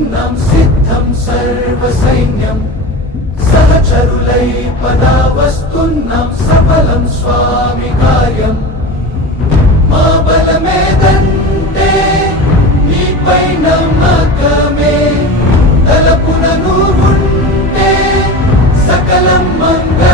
వస్తున్నాం సిద్ధం సర్వ సైన్యం సహచరులై పదా వస్తున్నాం సఫలం స్వామి కార్యం మా బలమేదంటే నీపై నమ్మకమే తలపున నువ్వుంటే సకలం మంగళ